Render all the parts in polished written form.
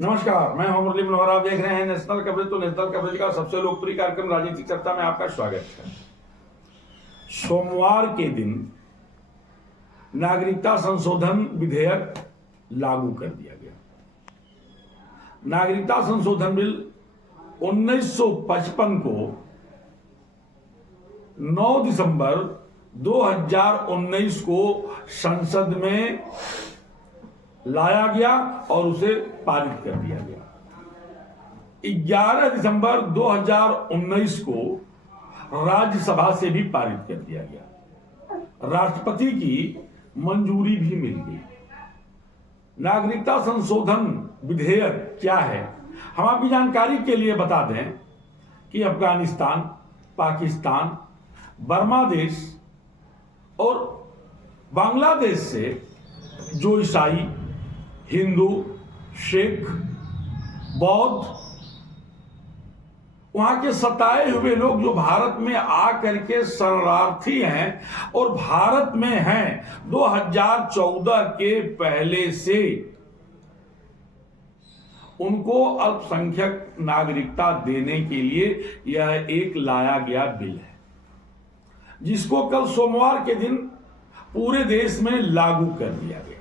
नमस्कार, मैं हूं मुरली मनोहर। आप देख रहे हैं नेशनल कवरेज। तो नेशनल कवरेज का सबसे लोकप्रिय कार्यक्रम राजनीतिक चर्चा में आपका स्वागत है। सोमवार के दिन नागरिकता संशोधन विधेयक लागू कर दिया गया। नागरिकता संशोधन बिल 1955 को 9 दिसंबर 2019 को संसद में लाया गया और उसे पारित कर दिया गया। 11 दिसंबर 2019 को राज्यसभा से भी पारित कर दिया गया। राष्ट्रपति की मंजूरी भी मिल गई। नागरिकता संशोधन विधेयक क्या है, हम आपकी जानकारी के लिए बता दें कि अफगानिस्तान, पाकिस्तान, बर्मा देश और बांग्लादेश से जो ईसाई, हिंदू, सिख, बौद्ध, वहां के सताए हुए लोग जो भारत में आकर के शरणार्थी हैं और भारत में हैं 2014 के पहले से, उनको अल्पसंख्यक नागरिकता देने के लिए यह एक लाया गया बिल है, जिसको कल सोमवार के दिन पूरे देश में लागू कर दिया गया।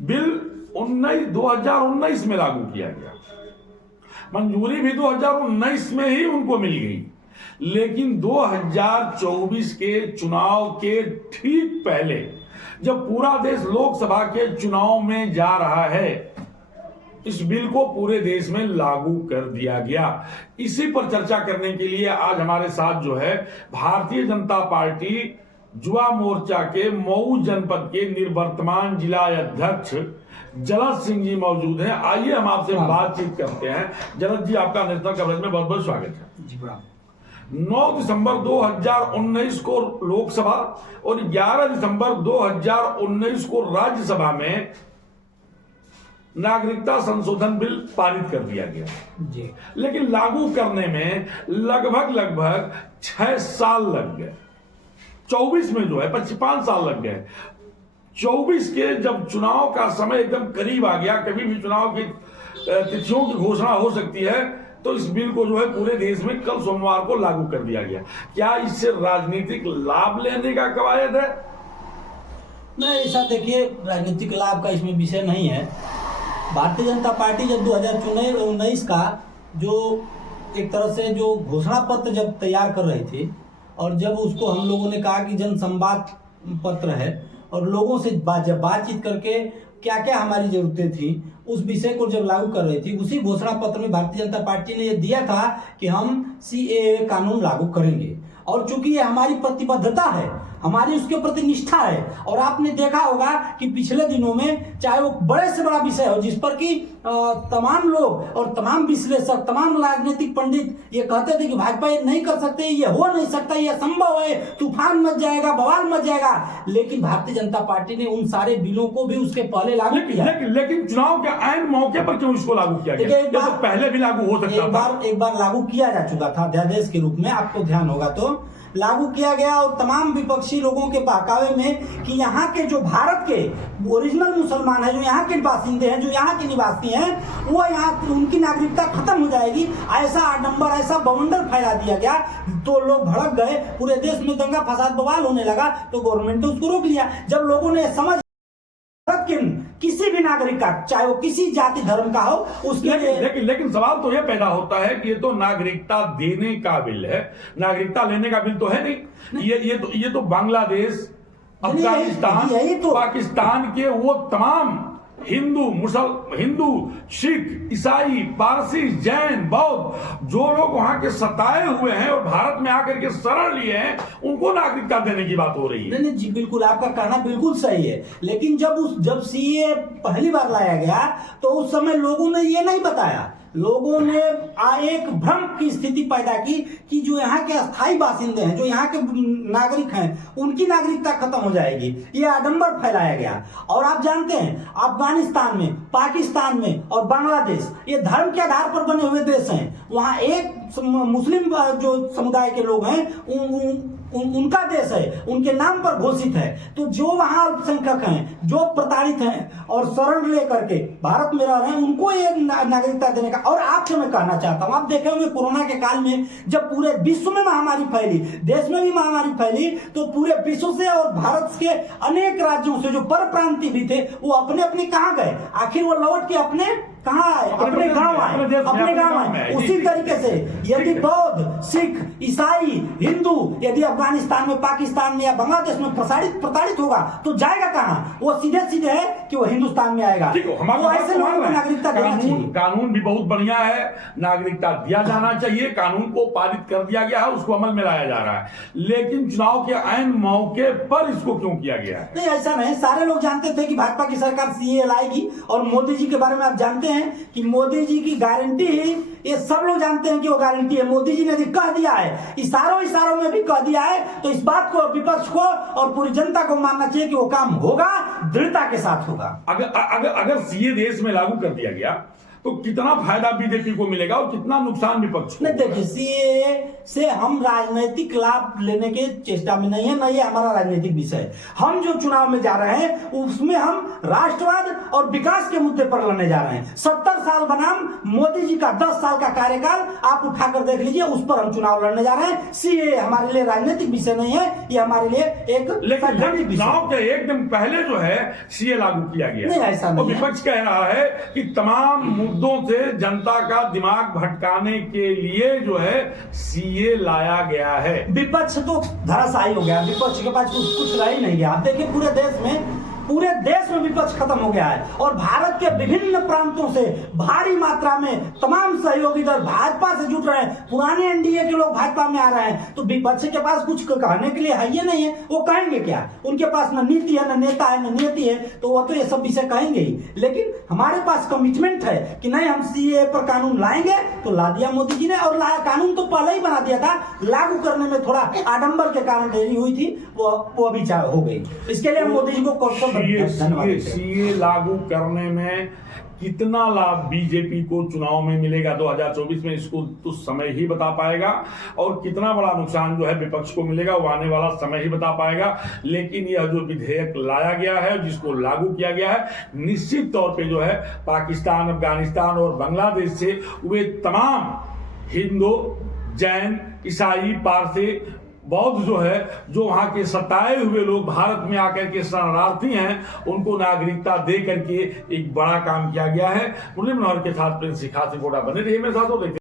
बिल 2019 में लागू किया गया। मंजूरी भी 2019 में ही उनको मिल गई, लेकिन 2024 के चुनाव के ठीक पहले, जब पूरा देश लोकसभा के चुनाव में जा रहा है, इस बिल को पूरे देश में लागू कर दिया गया। इसी पर चर्चा करने के लिए आज हमारे साथ जो है भारतीय जनता पार्टी युवा मोर्चा के मऊ जनपद के निवर्तमान जिला अध्यक्ष जलद सिंह जी मौजूद हैं। आइए हम आपसे बातचीत करते हैं। जलद जी, आपका नेशनल कवरेज में बहुत बहुत स्वागत है जी। 9 दिसंबर 2019 को लोकसभा और 11 दिसंबर 2019 को राज्यसभा में नागरिकता संशोधन बिल पारित कर दिया गया जी, लेकिन लागू करने में लगभग 6 साल लग गए। 24 में जो है 5 साल लग गए। 24 के जब चुनाव का समय एकदम करीब आ गया, कभी भी चुनाव की तिथियों की घोषणा हो सकती है, तो इस बिल को जो है पूरे देश में कल सोमवार को लागू कर दिया गया। क्या इससे राजनीतिक लाभ लेने का कवायद है? नहीं, ऐसा देखिए, राजनीतिक लाभ का इसमें विषय नहीं है। भारतीय जनता पार्टी जब 2019 का जो एक तरह से जो घोषणा पत्र जब तैयार कर रही थी, और जब उसको हम लोगों ने कहा कि जन संवाद पत्र है, और लोगों से जब बातचीत करके क्या क्या हमारी जरूरतें थी, उस विषय को जब लागू कर रही थी, उसी घोषणा पत्र में भारतीय जनता पार्टी ने यह दिया था कि हम सीएए कानून लागू करेंगे। और चूंकि ये हमारी प्रतिबद्धता है, हमारी उसके प्रति निष्ठा है, और आपने देखा होगा कि पिछले दिनों में चाहे वो बड़े से बड़ा विषय हो, जिस पर कि तमाम लोग और तमाम विश्लेषक, तमाम राजनीतिक पंडित ये कहते थे कि भाजपा ये नहीं कर सकते, ये हो नहीं सकता, ये असंभव है, तूफान मच जाएगा, बवाल मच जाएगा, लेकिन भारतीय जनता पार्टी ने उन सारे बिलों को भी उसके पहले लागू किया। लेकिन चुनाव के ऐन मौके पर क्यों इसको लागू किया गया? एक बार पहले भी लागू हो सकता था। एक बार लागू किया जा चुका था अध्यादेश के रूप में, आपको ध्यान होगा तो लागू किया गया। और तमाम विपक्षी लोगों के बहकावे में कि यहाँ के जो भारत के ओरिजिनल मुसलमान हैं, जो यहाँ के बासिंदे हैं, जो यहाँ के निवासी हैं, वो यहाँ उनकी नागरिकता खत्म हो जाएगी, ऐसा आडंबर, ऐसा बवंडर फैला दिया गया। तो लोग भड़क गए, पूरे देश में दंगा फसाद बवाल होने लगा, तो गवर्नमेंट ने उसको रोक लिया। जब लोगों ने समझ किसी भी नागरिक का, चाहे वो किसी जाति धर्म का हो, उसके लेकिन सवाल तो यह पैदा होता है कि ये तो नागरिकता देने का बिल है, नागरिकता लेने का बिल तो है नहीं। ये तो बांग्लादेश, अफगानिस्तान, पाकिस्तान के वो तमाम हिंदू, सिख, ईसाई, पारसी, जैन, बौद्ध जो लोग वहां के सताए हुए हैं और भारत में आकर के शरण लिए हैं, उनको नागरिकता देने की बात हो रही है। नहीं जी, बिल्कुल आपका कहना बिल्कुल सही है। लेकिन जब सीए पहली बार लाया गया, तो उस समय लोगों ने ये नहीं बताया, लोगों ने एक भ्रम की स्थिति पैदा की कि जो यहाँ के अस्थायी बासिंदे हैं, जो यहाँ के नागरिक हैं, उनकी नागरिकता खत्म हो जाएगी। ये आडंबर फैलाया गया। और आप जानते हैं, अफगानिस्तान में, पाकिस्तान में और बांग्लादेश, ये धर्म के आधार पर बने हुए देश हैं। वहाँ एक मुस्लिम जो समुदाय के लोग हैं उनका देश है, उनके नाम पर घोषित है। तो जो वहां अल्पसंख्यक हैं, जो प्रताड़ित हैं और शरण लेकर के भारत में रह रहे हैं, उनको ये नागरिकता देने का। और आपसे मैं कहना चाहता हूं, आप देखे होंगे कोरोना के काल में जब पूरे विश्व में महामारी फैली, देश में भी महामारी फैली, तो पूरे विश्व से और भारत के अनेक राज्यों से जो पर प्रांतीय भी थे वो अपने अपने कहाँ गए, आखिर वो लौट के अपने कहाँ आए, अपने गांव आए, अपने गांव आए। उसी तरीके से यदि बौद्ध, सिख, ईसाई, हिंदू यदि अफगानिस्तान में, पाकिस्तान में या बांग्लादेश में प्रताड़ित होगा तो जाएगा कहाँ? वो सीधे सीधे है कि वो हिंदुस्तान में आएगा। वो ऐसे लोगों को नागरिकता देना चाहिए। कानून भी बहुत बढ़िया है, नागरिकता दिया जाना चाहिए, कानून को पारित कर दिया गया है, उसको अमल में लाया जा रहा है, लेकिन चुनाव के ऐन मौके पर इसको क्यों किया गया है? नहीं, ऐसा नहीं। सारे लोग जानते थे कि भाजपा की सरकार सीए लाएगी, और मोदी जी के बारे में आप जानते हैं कि मोदी जी की गारंटी ही, ये सब लोग जानते हैं कि वो गारंटी है। मोदी जी ने भी कह दिया है, इशारों में भी कह दिया है, तो इस बात को विपक्ष को और पूरी जनता को मानना चाहिए कि वो काम होगा, दृढ़ता के साथ होगा। अगर सीए देश में लागू कर दिया गया तो कितना फायदा बीजेपी को मिलेगा और कितना नुकसान विपक्ष को? नहीं, देखिए, सीए से हम राजनीतिक लाभ लेने के चेष्टा में नहीं है, न ये हमारा राजनीतिक विषय। हम जो चुनाव में जा रहे हैं उसमें हम राष्ट्रवाद और विकास के मुद्दे पर लड़ने जा रहे हैं। 70 साल बनाम मोदी जी का 10 साल का कार्यकाल आप उठाकर देख लीजिए, उस पर हम चुनाव लड़ने जा रहे हैं। सीए हमारे लिए राजनीतिक विषय नहीं है, ये हमारे लिए एक चुनाव के एक दिन पहले जो है सीए लागू किया गया। नहीं, ऐसा नहीं। विपक्ष कह रहा है कि तमाम मुद्दों से जनता का दिमाग भटकाने के लिए जो है सीए लाया गया है। विपक्ष तो धराशायी हो गया, विपक्ष के पास कुछ रह ही नहीं गया। आप देखिए पूरे देश में विपक्ष खत्म हो गया है, और भारत के विभिन्न प्रांतों से भारी मात्रा में तमाम सहयोगी दल भाजपा से जुट रहे हैं। पुराने एनडीए के लोग भाजपा में आ रहे हैं, तो विपक्ष के पास कुछ कहने के लिए है ही नहीं है। वो कहेंगे क्या? उनके पास न नीति है, न नेता है, न नियति है, तो वो तो ये सब विषय कहेंगे ही। लेकिन हमारे पास कमिटमेंट है कि नहीं, हम सीए पर कानून लाएंगे, तो ला दिया मोदी जी ने। और कानून तो पहले ही बना दिया था, लागू करने में थोड़ा आडंबर के कारण देरी हुई थी, वो अभी हो गई। इसके लिए हम मोदी जी को सीए लागू करने में कितना लाभ बीजेपी को चुनाव में मिलेगा 2024 में, इसको तो समय ही बता पाएगा, और कितना बड़ा नुकसान जो है विपक्ष को मिलेगा वो आने वाला समय ही बता पाएगा। लेकिन यह जो विधेयक लाया गया है, जिसको लागू किया गया है, निश्चित तौर पे जो है पाकिस्तान, अफगानिस्तान और बांग्लादेश से वे तमाम हिंदू, जैन, ईसाई, पारसी, बौद्ध जो है, जो वहां के सताए हुए लोग भारत में आकर के शरणार्थी हैं, उनको नागरिकता दे करके एक बड़ा काम किया गया है। मुरली मनोहर के साथ प्रिंस शिखा से बने रहिए मेरे साथ, देखते